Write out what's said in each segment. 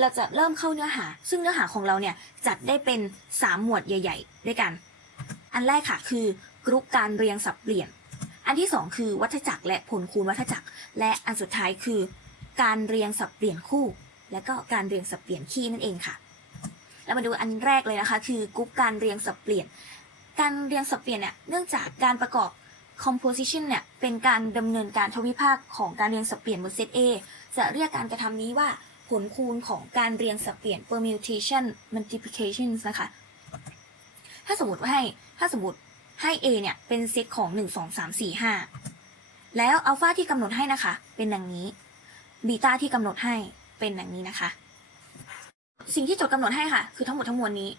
เราจะเริ่มเข้าเนื้อหา ซึ่งเนื้อหาของเราเนี่ยจัดได้เป็น 3 หมวดใหญ่ ๆ ด้วยกัน อันแรกค่ะคือกรุ๊ปการเรียงสับเปลี่ยน อันที่ 2 คือวัฏจักรและผลคูณวัฏจักร และอันสุดท้ายคือ การเรียงสับเปลี่ยนคู่ และก็การเรียงสับเปลี่ยนคีย์นั่นเองค่ะแล้วมาดูอันแรกเลยนะคะ คือกรุ๊ปการเรียงสับเปลี่ยน การเรียงสับเปลี่ยนเนี่ยเนื่องจากการประกอบ composition เนี่ยเป็นการดำเนินการทวิภาคของการเรียงสับเปลี่ยนบนเซต A จะเรียกการกระทำนี้ว่า ผลคูณของการเรียงสับเปลี่ยน permutation multiplication นะคะ ถ้าสมมติว่าให้ถ้าสมมติให้ A เนี่ย เป็นเซตของ 1 2 3 4 5 แล้วอัลฟาที่กำหนดให้นะคะ เป็นดังนี้บีตาที่กำหนดให้เป็นดังนี้นะคะ สิ่งที่โจทย์กำหนดให้ค่ะ คือทั้งหมดทั้งมวลนี้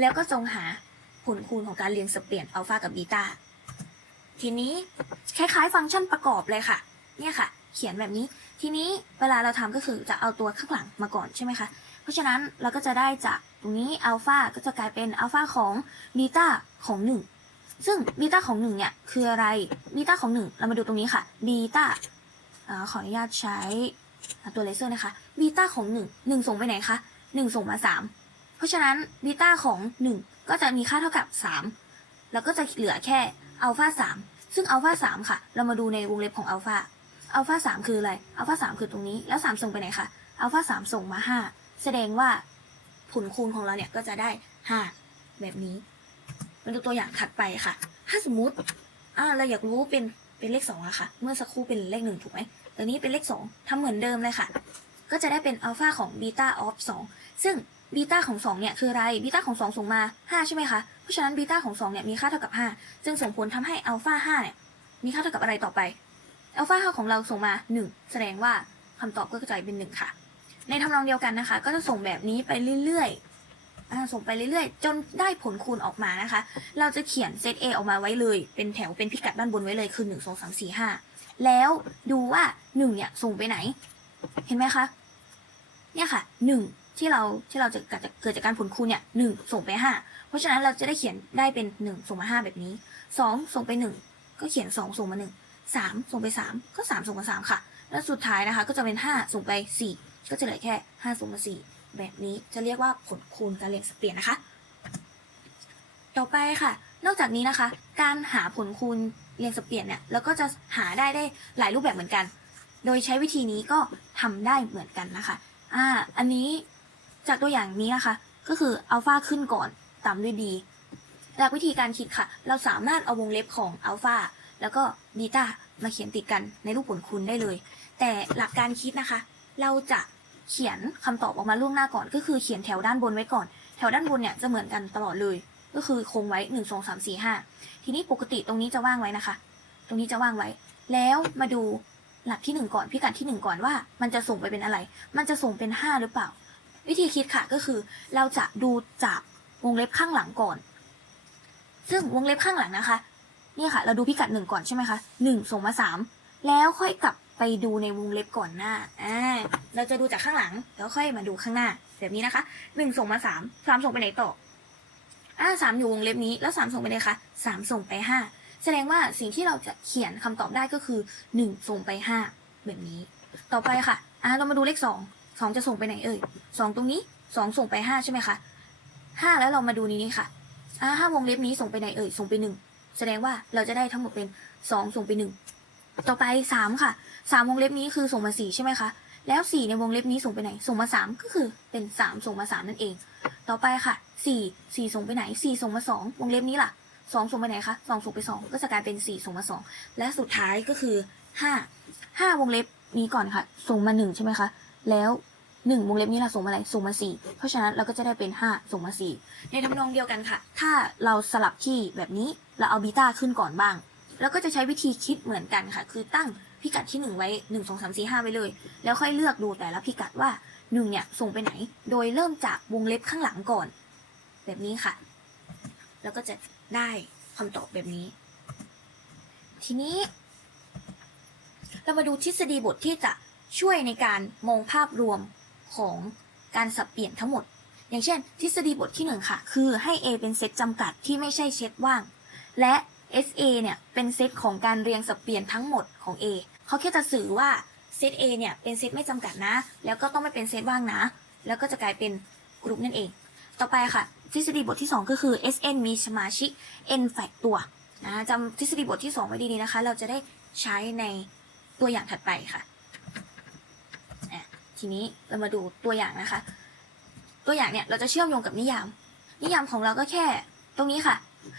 แล้วก็จงหาผลคูณของการเรียงสับเปลี่ยนอัลฟากับบีตาทีนี้คล้ายๆ ฟังก์ชันประกอบเลยค่ะ เนี่ยค่ะ เขียนแบบนี้ ทีนี้เวลาเราทำก็คือจะเอาตัวข้างหลังมาก่อนใช่ไหมคะ เพราะฉะนั้นเราก็จะได้จากตรงนี้อัลฟาก็จะกลายเป็นอัลฟาของบีตาของ 1 ซึ่งบีตาของ1เนี่ยคืออะไรบีตาของ 1 เรามาดูตรงนี้ค่ะบีตาขออนุญาตใช้ตัวเลเซอร์นะคะบีตาของ 1 1 ส่งไปไหนคะ1 ส่งมา 3 เพราะฉะนั้นบีตาของ 1 ก็จะมีค่าเท่ากับ 3 แล้วก็จะเหลือแค่อัลฟา3ซึ่งอัลฟา3ค่ะ เรามาดูในวงเล็บของอัลฟา อัลฟา3คืออะไร อัลฟา3คือตรงนี้ แล้ว3ส่งไปไหนคะ อัลฟา3ส่งมา5แสดงว่าผลคูณของเราเนี่ยก็จะได้5แบบนี้มาดูตัวอย่างถัดไปค่ะ ถ้าสมมติ อ่า เราอยากรู้เป็นเป็นเลข2องอะค่ะ เมื่อสักครู่เป็นเลข1ถูกไหมตอนนี้เป็นเลข2ทำเหมือนเดิมเลยค่ะ ก็จะได้เป็นอัลฟาของบีตาออฟ2ซึ่งบีตาของ2เนี่ยคืออะไร บีตาของ 2 ส่งมา 5 ใช่ไหมคะ เพราะฉะนั้นบีตาของ2เนี่ยมีค่าเท่ากับ 5 จึงส่งผลทำให้อัลฟา5เนี่ยมีค่าเท่ากับอะไรต่อไป อัลฟา5ของเราส่งมา 1 แสดงว่าคำตอบก็จะเป็น 1 ค่ะ ในทำนองเดียวกันนะคะ ก็จะส่งแบบนี้ไปเรื่อยๆส่งไปเรื่อยๆ จนได้ผลคูณออกมานะคะ เราจะเขียนเซต A ออกมาไว้เลย เป็นแถวเป็นพิกัดด้านบนไว้เลยคือ 1 2 3 4 5 แล้วดูว่า 1 เนี่ยส่งไปไหน เห็นไหมคะ เนี่ยค่ะ 1ที่เราที่เราจะเกิดจากการผลคูณเนี่ยหนึ่งส่งไป5เพราะฉะนั้นเราจะได้เขียนได้เป็น1ส่งมา5แบบนี้2ส่งไป1ก็เขียน2ส่งมา1 3 ส่งไป3ก็3ส่งมา3ค่ะ แล้วสุดท้ายนะคะก็จะเป็น5ส่งไป4ก็จะเหลือแค่5ส่งมา4แบบนี้จะเรียกว่าผลคูณการเรียงสับเปลี่ยนนะคะ ต่อไปค่ะ นอกจากนี้นะคะ การหาผลคูณเรียงสับเปลี่ยนเนี่ยเราก็จะหาได้ได้หลายรูปแบบเหมือนกัน โดยใช้วิธีนี้ก็ทำได้เหมือนกันนะคะอ่าอันนี้จากตัวอย่างนี้นะคะ ก็คืออัลฟาขึ้นก่อนตามด้วยดีหลักวิธีการคิดค่ะ เราสามารถเอาวงเล็บของอัลฟา แล้วก็บีตามาเขียนติดกันในรูปผลคูณได้เลย แต่หลักการคิดนะคะ เราจะเขียนคำตอบออกมาล่วงหน้าก่อน ก็คือเขียนแถวด้านบนไว้ก่อน แถวด้านบนเนี่ยจะเหมือนกันตลอดเลย ก็คือคงไว้หนึ่งสองสามสี่ห้าทีนี้ปกติตรงนี้จะว่างไว้นะคะ ตรงนี้จะว่างไว้ แล้วมาดูหลักที่หนึ่งก่อนพิกัดที่หนึ่งก่อนว่ามันจะส่งไปเป็นอะไร มันจะส่งเป็นห้าหรือเปล่า วิธีคิดค่ะก็คือ เราจะดูจากวงเล็บข้างหลังก่อน ซึ่งวงเล็บข้างหลังนะคะ นี่ยค่ะ เราดูพิกัดหนึ่งก่อนใช่ไหมคะหนึ่งส่งมาสามแล้วค่อยกลับไปดูในวงเล็บก่อนหน้าอ่าเราจะดูจากข้างหลังแล้วค่อยมาดูข้างหน้า แบบนี้นะคะหนึ่งส่งมาสามสามส่งไปไหนต่ออ่าสามอยู่วงเล็บนี้ แล้วสามส่งไปไหนคะสามส่งไปห้าแสดงว่าสิ่งที่เราจะเขียนคำตอบได้ก็คือหนึ่งส่งไปห้าแบบนี้ ต่อไปค่ะอ่าเรามาดูเลขสองสองจะส่งไปไหนเอ่ยสองตรงนี้สองส่งไปห้าใช่ไหมคะห้าแล้วเรามาดูนี้นี่ค่ะอ่าห้าวงเล็บนี้ส่งไปไหนเอ่ยส่งไปหนึ่ง แสดงว่าเราจะได้ทั้งหมดเป็นสองส่งไปหนึ่งต่อไปสามค่ะสามวงเล็บนี้คือส่งมาสี่ใช่ไหมคะแล้วสี่ในวงเล็บนี้ส่งไปไหน ส่งมาสามก็คือเป็นสามส่งมาสามนั่นเอง ต่อไปค่ะสี่สี่ส่งไปไหนสี่ส่งมาสองวงเล็บนี้ล่ะสองส่งไปไหนคะสองส่งไปสองก็จะกลายเป็นสี่ส่งมาสองและสุดท้ายก็คือห้าห้าวงเล็บนี้ก่อนค่ะ ส่งมาหนึ่งใช่ไหมคะแล้วหนึ่งวงเล็บนี้เราส่งมาอะไรส่งมาสี่เพราะฉะนั้นเราก็จะได้เป็นห้าส่งมาสี่ในทำนองเดียวกันค่ะ ถ้าเราสลับที่แบบนี้ เราเอาบีตาขึ้นก่อนบ้าง แล้วก็จะใช้วิธีคิดเหมือนกันค่ะ คือตั้งพิกัดที่หนึ่งไว้หนึ่งสองสามสี่ห้าไว้เลย แล้วค่อยเลือกดูแต่ละพิกัดว่าหนึ่งเนี่ยส่งไปไหน โดยเริ่มจากวงเล็บข้างหลังก่อน แบบนี้ค่ะ แล้วก็จะได้คำตอบแบบนี้ ทีนี้ เรามาดูทฤษฎีบทที่จะช่วยในการมองภาพรวมของการสับเปลี่ยนทั้งหมด อย่างเช่น ทฤษฎีบทที่หนึ่งค่ะ คือให้ A เป็นเซตจำกัดที่ไม่ใช่เซตว่าง และ SA เนี่ยเป็นเซตของการเรียงสับเปลี่ยนทั้งหมดของ A เขาแค่จะสื่อว่าเซต A เนี่ยเป็นเซตไม่จำกัดนะ แล้วก็ต้องไม่เป็นเซตว่างนะ แล้วก็จะกลายเป็นกรุ๊ปนั่นเอง ต่อไปค่ะ ทฤษฎีบทที่ 2 ก็คือ SN มีสมาชิก N แฝงตัวนะจำทฤษฎีบทที่ 2 ไว้ดีๆนะคะ เราจะได้ใช้ในตัวอย่างถัดไปค่ะ ทีนี้เรามาดูตัวอย่างนะคะ ตัวอย่างเนี่ยเราจะเชื่อมโยงกับนิยาม นิยามของเราก็แค่ตรงนี้ค่ะ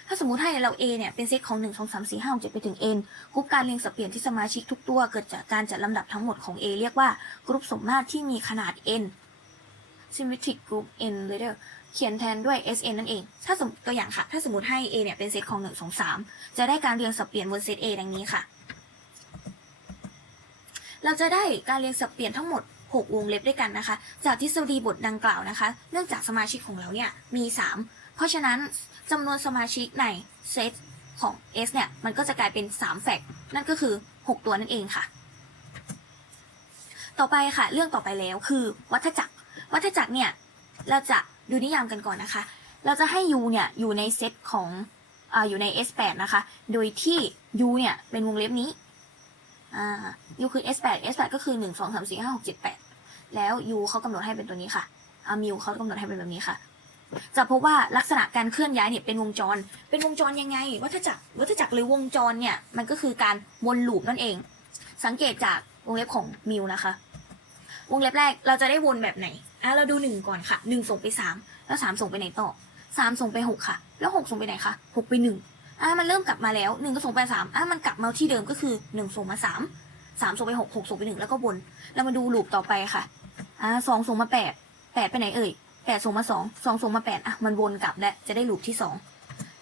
ถ้าสมมติให้เรา A เนี่ยเป็นเซตของ 1 2 3 4 5 6 7ไปถึง N กรุ๊ปการเรียงสับเปลี่ยนที่สมาชิกทุกตัวเกิดจากการจัดลำดับทั้งหมดของ A เรียกว่ากรุ๊ปสมมาตรที่มีขนาด N symmetric group N letter เขียนแทนด้วย SN นั่นเอง ถ้าสมมติตัวอย่างค่ะ ถ้าสมมติให้ A เนี่ยเป็นเซตของ 1 2 3 จะได้การเรียงสับเปลี่ยนบนเซต A ดังนี้ค่ะ เราจะได้การเรียงสับเปลี่ยนทั้งหมด6วงเล็บด้วยกันนะคะ จากทฤษฎีบทดังกล่าวนะคะ เนื่องจากสมาชิกของเราเนี่ยมี 3 เพราะฉะนั้นจำนวนสมาชิกในเซตของ S เนี่ย มันก็จะกลายเป็น 3 แฟกต์นั่นก็คือ 6 ตัวนั่นเองค่ะ ต่อไปค่ะ เรื่องต่อไปแล้วคือวัฏจักร วัฏจักรเนี่ย เราจะดูนิยามกันก่อนนะคะ เราจะให้ U เนี่ย อยู่ในเซตของออยู่ใน S8 นะคะ โดยที่ U เนี่ย เป็นวงเล็บนี้ U คือ S8 S8 ก็คือ 1 2 3 4 5 6 7 8 แล้ว U เขากำหนดให้เป็นตัวนี้ค่ะอามิวเขากำหนดให้เป็นแบบนี้ค่ะ จะพบว่าลักษณะการเคลื่อนย้ายเนี่ยเป็นวงจร เป็นวงจรยังไง วัฏจักร วัฏจักรหรือวงจรเนี่ยมันก็คือการวนลูปนั่นเอง สังเกตจากวงเล็บของมิวนะคะ วงเล็บแรกเราจะได้วนแบบไหนอะเราดูหนึ่งก่อนค่ะหนึ่งส่งไปสามแล้วสามส่งไปไหนต่อสามส่งไปหกค่ะ แล้วหกส่งไปไหนคะหกไปหนึ่งอะมันเริ่มกลับมาแล้วหนึ่งก็ส่งไปสามอะมันกลับมาที่เดิมก็คือหนึ่งส่งมาสามสามส่งไปหกหกส่งไปหนึ่งแล้วก็วนเรามาดูลูปต่อไปค่ะอะสองส่งมาแปดแปดไปไหนเอ่ย แปดส่งมาสองสองส่งมาแปดอะมันวนกลับและจะได้ลูปที่สอง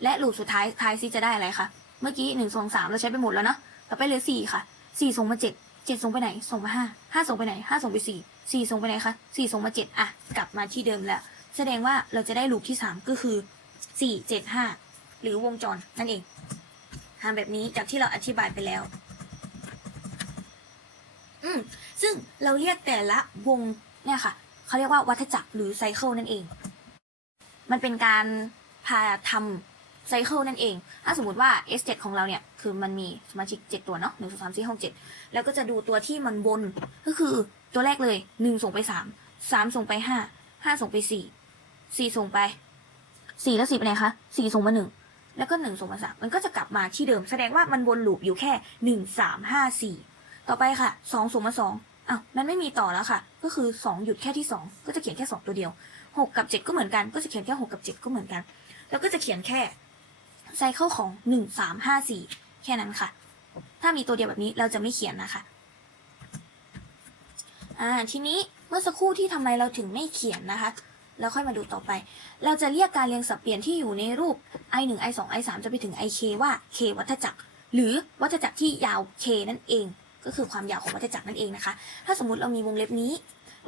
และลูปสุดท้ายท้ายซิจะได้อะไรคะเมื่อกี้หนึ่งส่งสามเราใช้ไปหมดแล้วเนาะต่อไปเหลือสี่ค่ะสี่ส่งมาเจ็ดเจ็ดส่งไปไหนส่งมาห้าห้าส่งไปไหนห้าส่งไปสี่สี่ส่งไปไหนคะสี่ส่งมาเจ็ดอะกลับมาที่เดิมแล้ว แสดงว่าเราจะได้ลูปที่สามก็คือสี่เจ็ดห้าหรือวงจรนั่นเองทำแบบนี้จากที่เราอธิบายไปแล้ว อืมซึ่งเราเรียกแต่ละวงเนี่ยค่ะ เขาเรียกว่าวัฏจักรหรือไซเคิลนั่นเอง มันเป็นการพาทำไซเคิลนั่นเอง ถ้าสมมติว่า S7 ของเราเนี่ย คือมันมีสมาชิก 7 ตัวเนาะหนึ่งสองสามสี่หกเจ็ดแล้วก็จะดูตัวที่มันวน ก็คือตัวแรกเลยหนึ่งส่งไปสามสามส่งไปห้าห้าส่งไปสี่สี่ส่งไปสี่แล้วสี่ไปไหนคะสี่ส่งมาหนึ่งแล้วก็หนึ่งส่งมาสามมันก็จะกลับมาที่เดิม แสดงว่ามันวนลูปอยู่แค่หนึ่งสามห้าสี่ต่อไปค่ะสองส่งมาสอง อ้าวมันไม่มีต่อแล้วค่ะ ก็คือสองหยุดแค่ที่สองก็จะเขียนแค่สองตัวเดียวหกกับเจ็ดก็เหมือนกัน ก็จะเขียนแค่หกกับเจ็ดก็เหมือนกัน แล้วก็จะเขียนแค่ไซเคิลของหนึ่งสามห้าสี่แค่นั้นค่ะ ถ้ามีตัวเดียวแบบนี้เราจะไม่เขียนนะคะ อ่า ทีนี้เมื่อสักครู่ที่ทำไมเราถึงไม่เขียนนะคะ แล้วค่อยมาดูต่อไป เราจะเรียกการเรียงสับเปลี่ยนที่อยู่ในรูป i 1 i 2 i 3จะไปถึง i k ว่า k วัฏจักร หรือวัฏจักรที่ยาว k นั่นเอง ก็คือความยาวของวัฏจักรนั่นเองนะคะ ถ้าสมมติเรามีวงเล็บนี้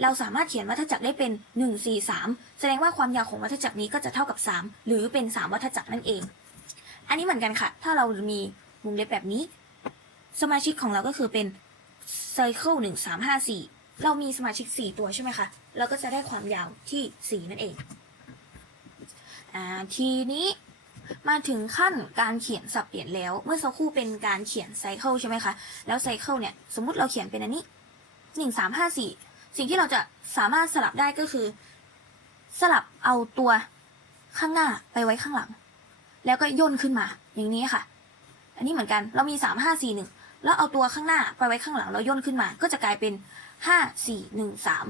เราสามารถเขียนวัฏจักรได้เป็น 1 4 3 แสดงว่าความยาวของวัฏจักรนี้ก็จะเท่ากับ 3 หรือเป็น 3 วัฏจักรนั่นเอง อันนี้เหมือนกันค่ะ ถ้าเรามีวงเล็บแบบนี้ สมาชิกของเราก็คือเป็นไซเคิลหนึ่งสามห้าสี่เรามีสมาชิกสี่ตัวใช่ไหมคะ เราก็จะได้ความยาวที่สี่นั่นเองอทีนี้ มาถึงขั้นการเขียนสับเปลี่ยนแล้ว เมื่อสักครู่เป็นการเขียนไซเคิลใช่ไหมคะ แล้วไซเคิลเนี่ย สมมุติเราเขียนเป็นอันนี้หนึ่งสามห้าสี่สิ่งที่เราจะสามารถสลับได้ก็คือ สลับเอาตัวข้างหน้าไปไว้ข้างหลัง แล้วก็ย่นขึ้นมาอย่างนี้ค่ะ อันนี้เหมือนกันเรามีสามห้าสี่หนึ่งแล้วเอาตัวข้างหน้าไปไว้ข้างหลังแล้วย่นขึ้นมา ก็จะกลายเป็นห้าสี่หนึ่งสาม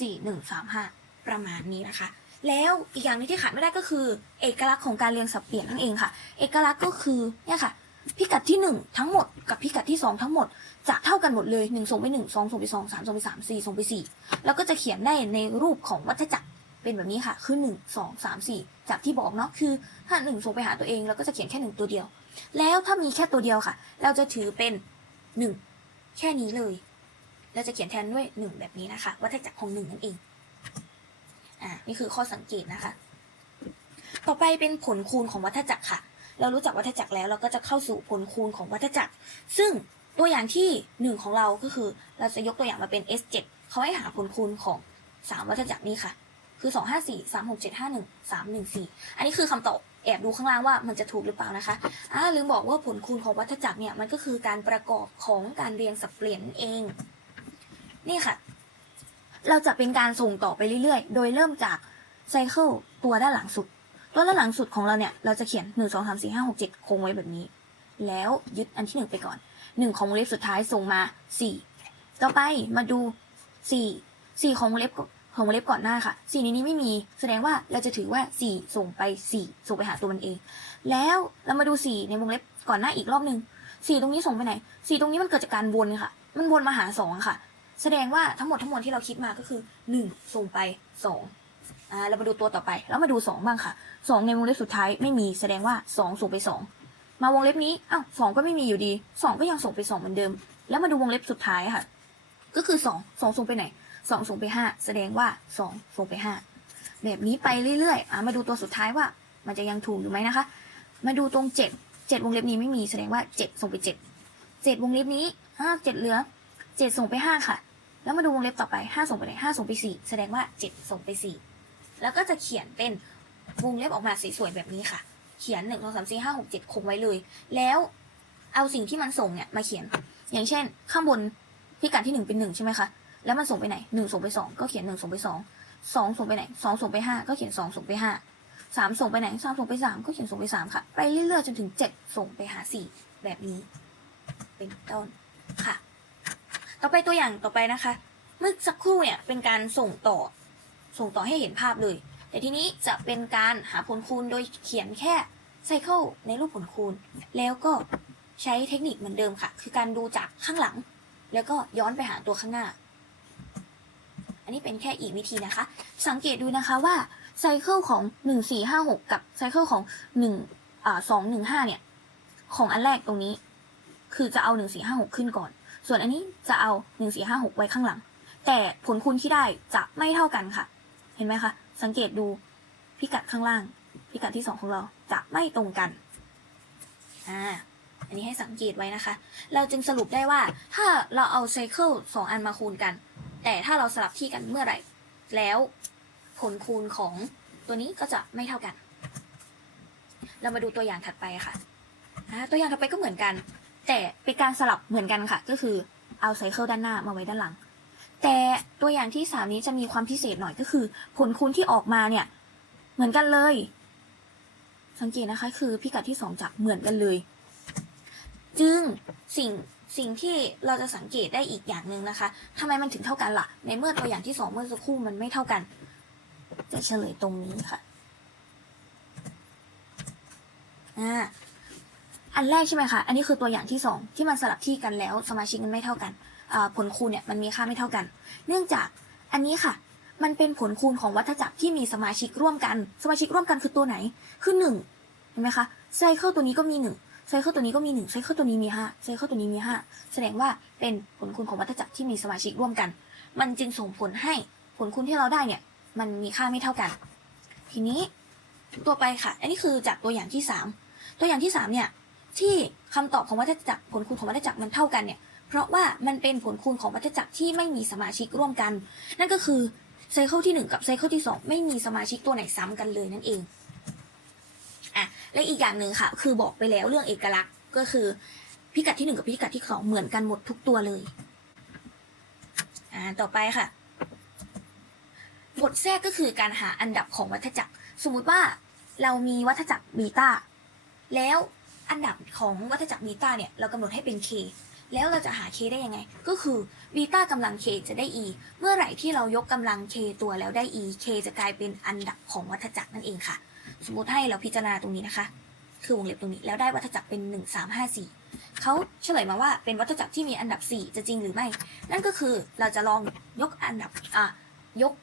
สี่หนึ่งสามห้าประมาณนี้นะคะ แล้วอีกอย่างนึงที่ขาดไม่ได้ก็คือ เอกลักษณ์ของการเรียงสับเปลี่ยนนั่นเองค่ะ เอกลักษณ์ก็คือเนี่ยค่ะ พิกัดที่หนึ่งทั้งหมดกับพิกัดที่สองทั้งหมดจะเท่ากันหมดเลยหนึ่งส่งไปหนึ่งสองส่งไปสองสามส่งไปสามสี่ส่งไปสี่แล้วก็จะเขียนได้ในรูปของวัฏจักรเป็นแบบนี้ค่ะ คือหนึ่งสองสามสี่จากที่บอกเนาะคือถ้าหนึ่งส่งไปหาตัวเองเราก็จะเขียนแค่หนึ่งตัวเดียว แล้วถ้ามีแค่ตัวเดียวค่ะ เราจะถือเป็นหนึ่งแค่นี้เลย เราจะเขียนแทนด้วยหนึ่งแบบนี้นะคะวัฏจักรของหนึ่งนั่นเอง อ่านี่คือข้อสังเกตนะคะ ต่อไปเป็นผลคูณของวัฏจักรค่ะ เรารู้จักวัฏจักรแล้วเราก็จะเข้าสู่ผลคูณของวัฏจักร ซึ่งตัวอย่างที่หนึ่งของเราก็คือ เราจะยกตัวอย่างมาเป็น S7 เขาให้หาผลคูณของสามวัฏจักรนี้ค่ะ คือสองห้าสี่สามหกเจ็ดห้าหนึ่งสามหนึ่งสี่อันนี้คือคำตอบแอบดูข้างล่างว่ามันจะถูกหรือเปล่านะคะอ่าลืมบอกว่าผลคูณของวัฏจักรเนี่ยมันก็คือการประกอบของการเรียงสับเปลี่ยนเอง นี่ค่ะ เราจะเป็นการส่งต่อไปเรื่อยๆ โดยเริ่มจากไซเคิลตัวด้านหลังสุด ตัวด้านหลังสุดของเราเนี่ยเราจะเขียนหนึ่งสองสามสี่ห้าหกเจ็ดคงไว้แบบนี้ แล้วยึดอันที่หนึ่งไปก่อนหนึ่งของวงเล็บสุดท้ายส่งมาสี่ต่อไปมาดูสี่สี่ของวงเล็บของวงเล็บก่อนหน้าค่ะสี่ในนี้ไม่มีแสดงว่าเราจะถือว่าสี่ส่งไปสี่ส่งไปหาตัวมันเอง แล้วเรามาดูสี่ในวงเล็บก่อนหน้าอีกรอบหนึ่งสี่ตรงนี้ส่งไปไหนสี่ตรงนี้มันเกิดจากการวนค่ะ มันวนมาหาสองค่ะ แสดงว่าทั้งหมดทั้งมวลที่เราคิดมาก็คือหนึ่งส่งไปสองอ่าเรามาดูตัวต่อไป แล้วมาดูสองบ้างค่ะสองในวงเล็บสุดท้ายไม่มีแสดงว่าสองส่งไปสองมาวงเล็บนี้อ้าวสองก็ไม่มีอยู่ดีสองก็ยังส่งไปสองเหมือนเดิม แล้วมาดูวงเล็บสุดท้ายค่ะ ก็คือสองสองส่งไปไหนสองส่งไปห้าแสดงว่าสองส่งไปห้าแบบนี้ไปเรื่อยๆอ่ามาดูตัวสุดท้ายว่า มันจะยังถูกอยู่ไหมนะคะ มาดูตรงเจ็ดเจ็ดวงเล็บนี้ไม่มีแสดงว่าเจ็ดส่งไปเจ็ดเจ็ดวงเล็บนี้ห้าเจ็ดเหลือเจ็ดส่งไปห้าค่ะ แล้วมาดูวงเล็บต่อไปห้าส่งไปไหนห้าส่งไปสี่แสดงว่าเจ็ดส่งไปสี่แล้วก็จะเขียนเป็นวงเล็บออกมาสวยๆแบบนี้ค่ะ เขียนหนึ่งสองสามสี่ห้าหกเจ็ดคงไว้เลย แล้วเอาสิ่งที่มันส่งเนี่ยมาเขียน อย่างเช่น ข้างบนพิกัดที่หนึ่งเป็นหนึ่งใช่ไหมคะ แล้วมันส่งไปไหนหนึ่งส่งไปสองก็เขียนหนึ่งส่งไปสองสองส่งไปไหนสองส่งไปห้าก็เขียนสองส่งไปห้าสามส่งไปไหนสามส่งไปสามก็เขียนส่งไปสามค่ะ ไปเรื่อยๆจนถึงเจ็ดส่งไปหาสี่แบบนี้ เป็นต้นค่ะ ต่อไปตัวอย่างต่อไปนะคะ เมื่อสักครู่เนี่ยเป็นการส่งต่อ ส่งต่อให้เห็นภาพเลย แต่ทีนี้จะเป็นการหาผลคูณโดยเขียนแค่ไซเคิลในรูปผลคูณ แล้วก็ใช้เทคนิคเหมือนเดิมค่ะ คือการดูจากข้างหลัง แล้วก็ย้อนไปหาตัวข้างหน้า อันนี้เป็นแค่อีกวิธีนะคะ สังเกตดูนะคะว่าไซเคิลของ 1456 กับไซเคิลของ1อ่า215 เนี่ย ของอันแรกตรงนี้ คือจะเอา 1456 ขึ้นก่อน ส่วนอันนี้จะเอา 1456 ไว้ข้างหลัง แต่ผลคูณที่ได้จะไม่เท่ากันค่ะ เห็นไหมคะ สังเกตดูพิกัดข้างล่าง พิกัดที่สองของเราจะไม่ตรงกัน อ่า อันนี้ให้สังเกตไว้นะคะ เราจึงสรุปได้ว่าถ้าเราเอาไซเคิลสองอันมาคูณกัน แต่ถ้าเราสลับที่กันเมื่อไหร่ แล้วผลคูณของตัวนี้ก็จะไม่เท่ากัน เรามาดูตัวอย่างถัดไปค่ะ ตัวอย่างถัดไปก็เหมือนกัน แต่เป็นการสลับเหมือนกันค่ะ ก็คือเอาไซเคิลด้านหน้ามาไว้ด้านหลัง แต่ตัวอย่างที่สามนี้จะมีความพิเศษหน่อยก็คือ ผลคูณที่ออกมาเนี่ย เหมือนกันเลย สังเกตนะคะ คือพิกัดที่สองจะเหมือนกันเลย จึงสิ่งสิ่งที่เราจะสังเกตได้อีกอย่างหนึ่งนะคะทำไมมันถึงเท่ากันล่ะ ในเมื่อตัวอย่างที่สองเมื่อสักครู่มันไม่เท่ากัน จะเฉลยตรงนี้ค่ะ อ่า อันแรกใช่ไหมคะ อันนี้คือตัวอย่างที่สองที่มันสลับที่กันแล้วสมาชิกมันไม่เท่ากันผลคูณเนี่ยมันมีค่าไม่เท่ากัน เนื่องจากอันนี้ค่ะ มันเป็นผลคูณของวัฏจักรที่มีสมาชิกร่วมกัน สมาชิกร่วมกันคือตัวไหน คือหนึ่งเห็นไหมคะไซเคิลตัวนี้ก็มีหนึ่งไซเคิลตัวนี้ก็มีหนึ่งไซเคิลตัวนี้มีห้าไซเคิลตัวนี้มีห้าแสดงว่าเป็นผลคูณของวัฏจักรที่มีสมาชิกร่วมกัน มันจึงส่งผลให้ผลคูณที่เราได้เนี่ยมันมีค่าไม่เท่ากัน ทีนี้ตัวไปค่ะ อันนี้คือจากตัวอย่างที่สามตัวอย่างที่สามเนี่ย ที่คำตอบของวัฏจักรผลคูณของวัฏจักรมันเท่ากันเนี่ยเพราะว่ามันเป็นผลคูณของวัฏจักรที่ไม่มีสมาชิกร่วมกัน นั่นก็คือไซเคิลที่หนึ่งกับไซเคิลที่สองไม่มีสมาชิกตัวไหนซ้ำกันเลยนั่นเองอะและอีกอย่างหนึ่งค่ะ คือบอกไปแล้วเรื่องเอกลักษณ์ก็คือพิกัดที่หนึ่งกับพิกัดที่สองเหมือนกันหมดทุกตัวเลยอ่าต่อไปค่ะบทแทรกก็คือการหาอันดับของวัฏจักร สมมุติว่าเรามีวัฏจักรบีตาแล้ว อันดับของวัฏจักรบีตาเนี่ยเรากำหนดให้เป็น k แล้วเราจะหา k ได้ยังไง ก็คือบีตากำลัง k จะได้ e เมื่อไหร่ที่เรายกกำลัง k ตัวแล้วได้ e k จะกลายเป็นอันดับของวัฏจักรนั่นเองค่ะ สมมติให้เราพิจารณาตรงนี้นะคะ คือวงเล็บตรงนี้แล้วได้วัฏจักรเป็น 1 3 5 4เขาเฉลยมาว่าเป็นวัฏจักรที่มีอันดับ 4 จะจริงหรือไม่ นั่นก็คือเราจะลองยกอันดับอะยก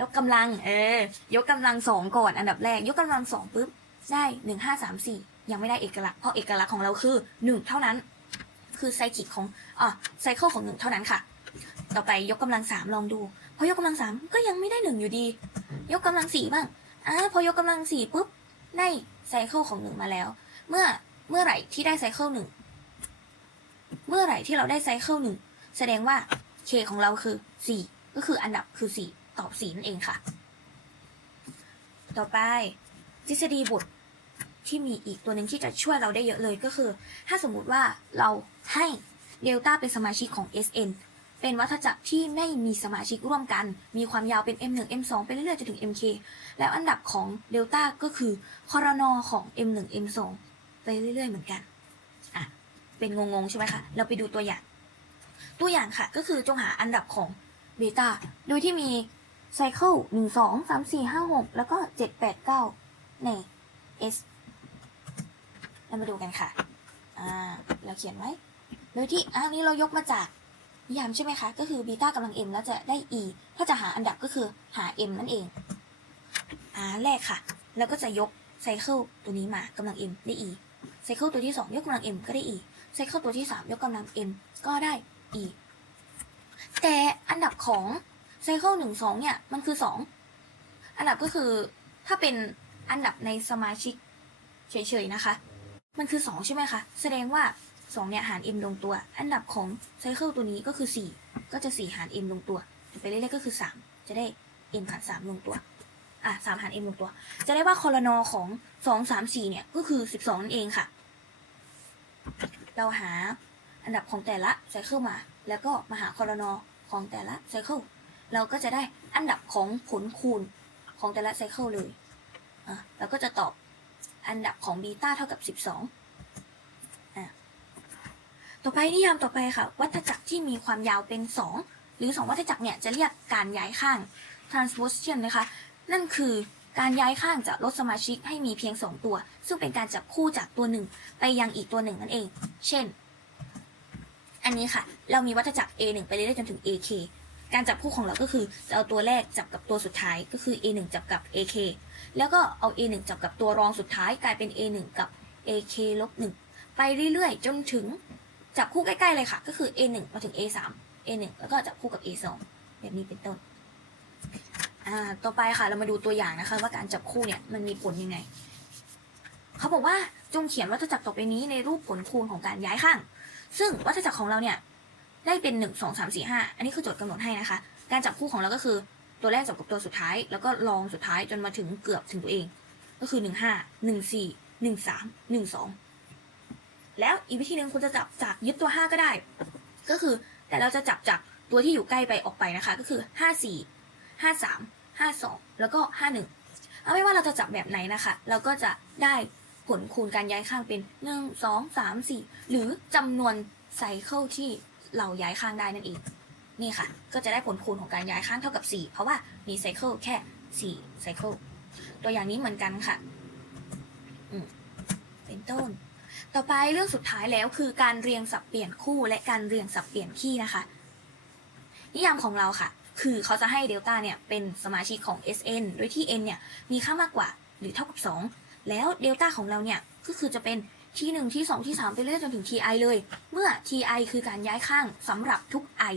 ยกกำลังเออยกกำลังสองก่อนอันดับแรก ยกกำลังสองปุ๊บได้หนึ่งห้าสามสี่ ยังไม่ได้เอกลักษณ์เพราะเอกลักษณ์ของเราคือหนึ่งเท่านั้น คือไซคิกของอ่าไซเคิลของหนึ่งเท่านั้นค่ะ ต่อไปยกกำลังสามลองดูพอยกกำลังสามก็ยังไม่ได้หนึ่งอยู่ดี ยกกำลังสี่บ้างอ่าพอยกกำลังสี่ปุ๊บได้ไซเคิลของหนึ่งมาแล้ว เมื่อเมื่อไหร่ที่ได้ไซเคิลหนึ่งเมื่อไหร่ที่เราได้ไซเคิลหนึ่งแสดงว่า k ของเราคือสี่ก็คืออันดับคือสี่ตอบสี่นั่นเองค่ะ ต่อไปทฤษฎีบท ที่มีอีกตัวหนึ่งที่จะช่วยเราได้เยอะเลยก็คือ ถ้าสมมุติว่าเราให้เดลต้าเป็นสมาชิกของ Sn เป็นวัฏจักรที่ไม่มีสมาชิกร่วมกัน มีความยาวเป็น M1 M2 ไปเรื่อยๆจนถึง MK แล้วอันดับของเดลต้าก็คือคอรนอของ M1 M2 ไปเรื่อยๆเหมือนกันอะเป็นงงๆใช่ไหมคะ เราไปดูตัวอย่าง ตัวอย่างค่ะก็คือจงหาอันดับของเบต้า โดยที่มีไซเคิลหนึ่งสองสามสี่ห้าหกแล้วก็เจ็ดแปดเก้าใน S เรามาดูกันค่ะ อ่า เราเขียนไว้ โดยที่อันนี้เรายกมาจากนิยามใช่ไหมคะ ก็คือเบต้ากำลัง m แล้วจะได้ e ถ้าจะหาอันดับก็คือหา m นั่นเอง อ่า แรกค่ะ แล้วก็จะยกไซเคิลตัวนี้มากำลัง m ได้ e ไซเคิลตัวที่ 2 ยกกำลัง m ก็ได้ e ไซเคิลตัวที่ 3 ยกกำลัง m ก็ได้ e แต่อันดับของไซเคิลหนึ่งสองเนี่ย มันคือ 2 อันดับก็คือถ้าเป็นอันดับในสมาชิกเฉยๆนะคะ มันคือ 2 ใช่ไหมคะ แสดงว่า 2 เนี่ยหาร m ลงตัว อันดับของไซเคิลตัวนี้ก็คือ 4 ก็จะ 4 หาร m ลงตัวไปเรื่อยๆก็คือ 3 จะได้ m หาร 3 ลงตัว อะ3หาร m ลงตัว จะได้ว่าคอรนอของ 2 3 4 เนี่ยก็คือ 12 นั่นเองค่ะ เราหาอันดับของแต่ละไซเคิลมา แล้วก็มาหาคอรนอของแต่ละไซเคิล เราก็จะได้อันดับของผลคูณของแต่ละไซเคิลเลย อะเราก็จะตอบ อันดับของบีต้าเท่ากับ 12อะต่อไปนิยามต่อไปค่ะ วัฏจักรที่มีความยาวเป็น 2 หรือ 2 วัฏจักรเนี่ยจะเรียกการย้ายข้าง transposition นะคะ นั่นคือการย้ายข้างจากลดสมาชิกให้มีเพียง 2 ตัว ซึ่งเป็นการจับคู่จากตัวหนึ่งไปยังอีกตัวหนึ่งนั่นเอง เช่น อันนี้ค่ะ เรามีวัฏจักร A1 ไปเรื่อยๆจนถึง AK การจับคู่ของเราก็คือจะเอาตัวแรกจับกับตัวสุดท้ายก็คือ A1 จับกับ AK แล้วก็เอา A1 จับกับตัวรองสุดท้ายกลายเป็น A1 กับ AK ลบ1ไปเรื่อยๆ จนถึงจับคู่ใกล้ๆเลยค่ะ ก็คือ A1 มาถึง A3 A1 แล้วก็จับคู่กับ A2 แบบนี้เป็นต้น อ่า ต่อไปค่ะเรามาดูตัวอย่างนะคะ ว่าการจับคู่เนี่ยมันมีผลยังไง เขาบอกว่าจงเขียนวัฏจักรต่อไปนี้ในรูปผลคูณของการย้ายข้าง ซึ่งวัฏจักรของเราเนี่ยได้เป็นหนึ่งสองสามสี่ห้าอันนี้คือโจทย์กำหนดให้นะคะ การจับคู่ของเราก็คือ ตัวแรกจับกับตัวสุดท้าย แล้วก็ลองสุดท้ายจนมาถึงเกือบถึงตัวเอง ก็คือหนึ่งห้าหนึ่งสี่หนึ่งสามหนึ่งสองแล้วอีกวิธีหนึ่งคุณจะจับจากยึดตัวห้าก็ได้ ก็คือแต่เราจะจับจากตัวที่อยู่ใกล้ไปออกไปนะคะ ก็คือห้าสี่ห้าสามห้าสองแล้วก็ห้าหนึ่งเอาไม่ว่าเราจะจับแบบไหนนะคะ เราก็จะได้ผลคูณการย้ายข้างเป็นหนึ่งสองสามสี่หรือจำนวนไซเคิลที่เราย้ายข้างได้นั่นเอง นี่ค่ะ ก็จะได้ผลคูณของการย้ายข้างเท่ากับ 4 เพราะว่ามีไซเคิลแค่ 4 ไซเคิล ตัวอย่างนี้เหมือนกันค่ะ เป็นต้น ต่อไปเรื่องสุดท้ายแล้วคือการเรียงสับเปลี่ยนคู่และการเรียงสับเปลี่ยนคีย์นะคะ นิยามของเราค่ะ คือเขาจะให้เดลต้าเนี่ยเป็นสมาชิกของ Sn โดยที่ n เนี่ยมีค่ามากกว่าหรือเท่ากับ 2 แล้วเดลต้าของเราเนี่ยก็คือจะเป็นที่1ที่2ที่3ไปเรื่อยจนถึง ti เลย เมื่อ ti คือการย้ายข้างสำหรับทุก i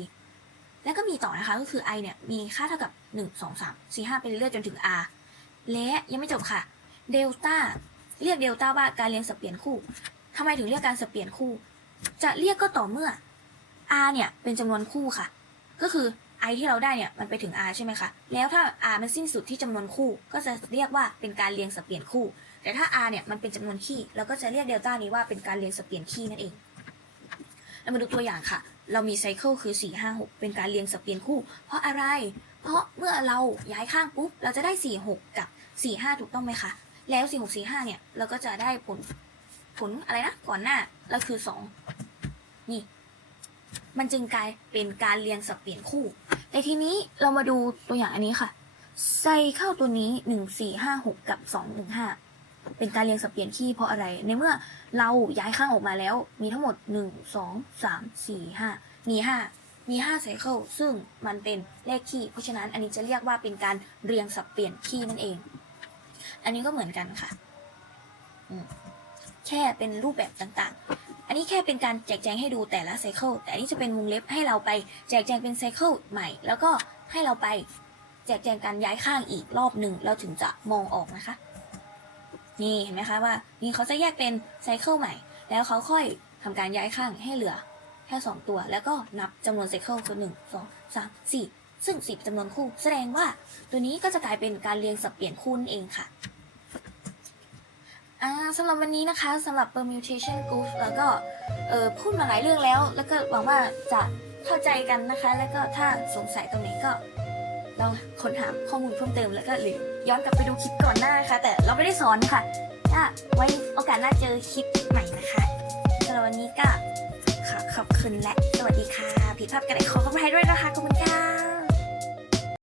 แล้วก็มีต่อนะคะก็คือ i เนี่ยมีค่าเท่ากับ 1 2 3 4 5 ไปเรื่อยๆจนถึง r และยังไม่จบค่ะเดลต้าเรียกเดลต้าว่าการเรียงสับเปลี่ยนคู่ทำไมถึงเรียกการสับเปลี่ยนคู่ จะเรียกก็ต่อเมื่อ r เนี่ยเป็นจำนวนคู่ค่ะ ก็คือ i ที่เราได้เนี่ยมันไปถึง r ใช่ไหมคะ แล้วถ้า r มันสิ้นสุดที่จำนวนคู่ ก็จะเรียกว่าเป็นการเรียงสับเปลี่ยนคู่ แต่ถ้า r เนี่ยมันเป็นจำนวนคี่เราก็จะเรียกเดลต้านี้ว่าเป็นการเรียงสับเปลี่ยนคี่นั่นเองเรามาดูตัวอย่างค่ะ เรามีไซเคิลคือ 4 5 6 เป็นการเรียงสับเปลี่ยนคู่ เพราะอะไร เพราะเมื่อเราย้ายข้างปุ๊บ เราจะได้ 4 6 กับ 4 5 ถูกต้องไหมคะ แล้ว 4 6 4 5 เนี่ย เราก็จะได้ผล ผลอะไรนะ ก่อนหน้า เราคือ 2 นี่ มันจึงกลายเป็นการเรียงสับเปลี่ยนคู่แต่ทีนี้เรามาดูตัวอย่างอันนี้ค่ะ ไซเคิลตัวนี้ 1 4 5 6 กับ 2 1 5 เป็นการเรียงสับเปลี่ยนคีย์เพราะอะไร ในเมื่อเราย้ายข้างออกมาแล้ว มีทั้งหมด 1 2 3 4 5 มี 5 มี5ไซเคิลซึ่งมันเป็นเลขคีย์เพราะฉะนั้นอันนี้จะเรียกว่าเป็นการเรียงสับเปลี่ยนคีย์นั่นเอง อันนี้ก็เหมือนกันค่ะแค่เป็นรูปแบบต่างๆ อันนี้แค่เป็นการแจกแจงให้ดูแต่ละไซเคิลแต่อันนี้จะเป็นวงเล็บให้เราไปแจกแจงเป็นไซเคิลใหม่ แล้วก็ให้เราไปแจกแจงการย้ายข้างอีกรอบหนึ่งเราถึงจะมองออกนะคะ นี่เห็นไหมคะว่านี่เขาจะแยกเป็นไซเคิลใหม่ แล้วเขาค่อยทำการย้ายข้างให้เหลือแค่ 2 ตัว แล้วก็นับจำนวนไซเคิลคือ1 2 3 4ซึ่ง10จำนวนคู่ แสดงว่าตัวนี้ก็จะกลายเป็นการเรียงสับเปลี่ยนคู่นั่นเองค่ะสำหรับวันนี้นะคะสำหรับ permutation group แล้วก็เออพูดมาหลายเรื่องแล้ว แล้วก็หวังว่าจะเข้าใจกันนะคะ แล้วก็ถ้าสงสัยตรงไหนก็ลองค้นหาข้อมูลเพิ่มเติมแล้วก็หรือ ย้อนกลับไปดูคลิปก่อนหน้านะค่ะแต่เราไม่ได้สอนค่ะถ้าไว้โอกาสหน้าเจอคลิปใหม่นะคะสำหรับวันนี้ก็ขอขอบคุณและสวัสดีค่ะ ผิดพลาดกันได้ขอขอบคุณด้วยนะคะขอบคุณค่ะ